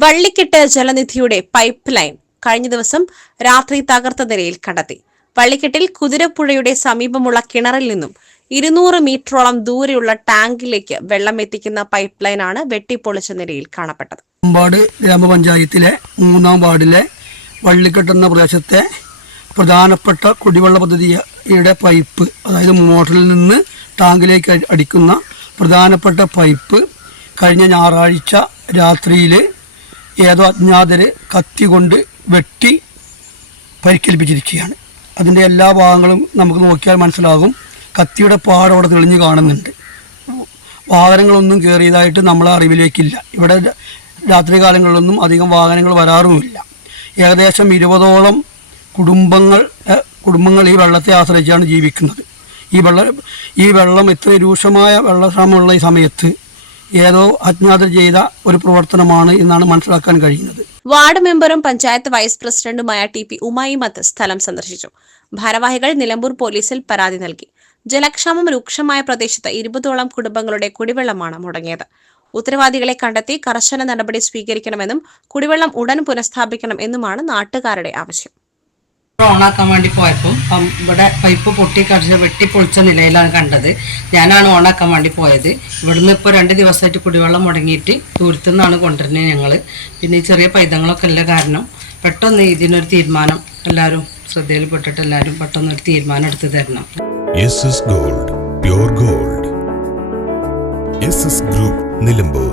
വള്ളിക്കെട്ട് ജലനിധിയുടെ pipe line കഴിഞ്ഞ ദിവസം രാത്രി തകർത്ത നിലയിൽ കണ്ടെത്തി. വള്ളിക്കെട്ടിൽ കുതിരപ്പുഴയുടെ സമീപമുള്ള കിണറിൽ നിന്നും ഇരുന്നൂറ് മീറ്ററോളം ദൂരെയുള്ള ടാങ്കിലേക്ക് വെള്ളം എത്തിക്കുന്ന പൈപ്പ് ലൈനാണ് വെട്ടിപ്പൊളിച്ച നിലയിൽ കാണപ്പെട്ടത്. മുമ്പാട് ഗ്രാമപഞ്ചായത്തിലെ മൂന്നാം വാർഡിലെ വള്ളിക്കെട്ട് എന്ന പ്രദേശത്തെ പ്രധാനപ്പെട്ട കുടിവെള്ള പദ്ധതിയുടെ പൈപ്പ് അതായത് മോട്ടറിൽ നിന്ന് ടാങ്കിലേക്ക് അടി- അടിക്കുന്ന പ്രധാനപ്പെട്ട പൈപ്പ് കഴിഞ്ഞ ഞായറാഴ്ച രാത്രിയിൽ ഏതോ അജ്ഞാതര് കത്തി കൊണ്ട് വെട്ടി പരിക്കേൽപ്പിച്ചിരിക്കുകയാണ്. അതിന്റെ എല്ലാ ഭാഗങ്ങളും നമുക്ക് നോക്കിയാൽ മനസ്സിലാകും. കത്തിയുടെ പാട് അവിടെ തെളിഞ്ഞു കാണുന്നുണ്ട്. വാഹനങ്ങളൊന്നും കയറിയതായിട്ട് നമ്മളെ അറിവിലേക്കില്ല. ഇവിടെ രാത്രി കാലങ്ങളിലൊന്നും അധികം വാഹനങ്ങൾ വരാറുമില്ല. ഏകദേശം ഇരുപതോളം കുടുംബങ്ങൾ കുടുംബങ്ങൾ ഈ വെള്ളത്തെ ആശ്രയിച്ചാണ് ജീവിക്കുന്നത്. ഈ വെള്ളം ഈ വെള്ളം എത്ര രൂക്ഷമായ വെള്ളക്ഷാമമുള്ള ഈ സമയത്ത് ഏതോ അജ്ഞാതർ ചെയ്ത ഒരു പ്രവർത്തനമാണ് എന്നാണ് മനസ്സിലാക്കാൻ കഴിയുന്നത്. വാർഡ് മെമ്പറും പഞ്ചായത്ത് വൈസ് പ്രസിഡന്റുമായ ടി പി ഉമായിമത്ത് സ്ഥലം സന്ദർശിച്ചു. ഭാരവാഹികൾ നിലമ്പൂർ പോലീസിൽ പരാതി നൽകി. ജലക്ഷാമം രൂക്ഷമായ പ്രദേശത്ത് ഇരുപതോളം കുടുംബങ്ങളുടെ കുടിവെള്ളമാണ് മുടങ്ങിയത്. ഉത്തരവാദികളെ കണ്ടെത്തി കർശന നടപടി സ്വീകരിക്കണമെന്നും കുടിവെള്ളം ഉടൻ പുനഃസ്ഥാപിക്കണം എന്നുമാണ് നാട്ടുകാരുടെ ആവശ്യം. ഓണാക്കാൻ വേണ്ടി പോയപ്പം പം- ഇവിടെ പൈപ്പ് പൊട്ടി കടിച്ച് വെട്ടി പൊളിച്ച നിലയിലാണ് കണ്ടത്. ഞാനാണ് ഓണാക്കാൻ വേണ്ടി പോയത്. ഇവിടുന്ന് ഇപ്പോൾ രണ്ട് ദിവസമായിട്ട് കുടിവെള്ളം മുടങ്ങിയിട്ട് ദൂരത്തു നിന്നാണ് കൊണ്ടുവരുന്നത് ഞങ്ങൾ പിന്നെ ഈ ചെറിയ പൈതങ്ങളൊക്കെ ഉള്ള കാരണം പെട്ടെന്ന് ഇതിനൊരു തീരുമാനം എല്ലാവരും ശ്രദ്ധയിൽപ്പെട്ടിട്ട് എല്ലാവരും പെട്ടെന്ന് ഒരു തീരുമാനം എടുത്ത് തരണം. Gold gold group Nilambur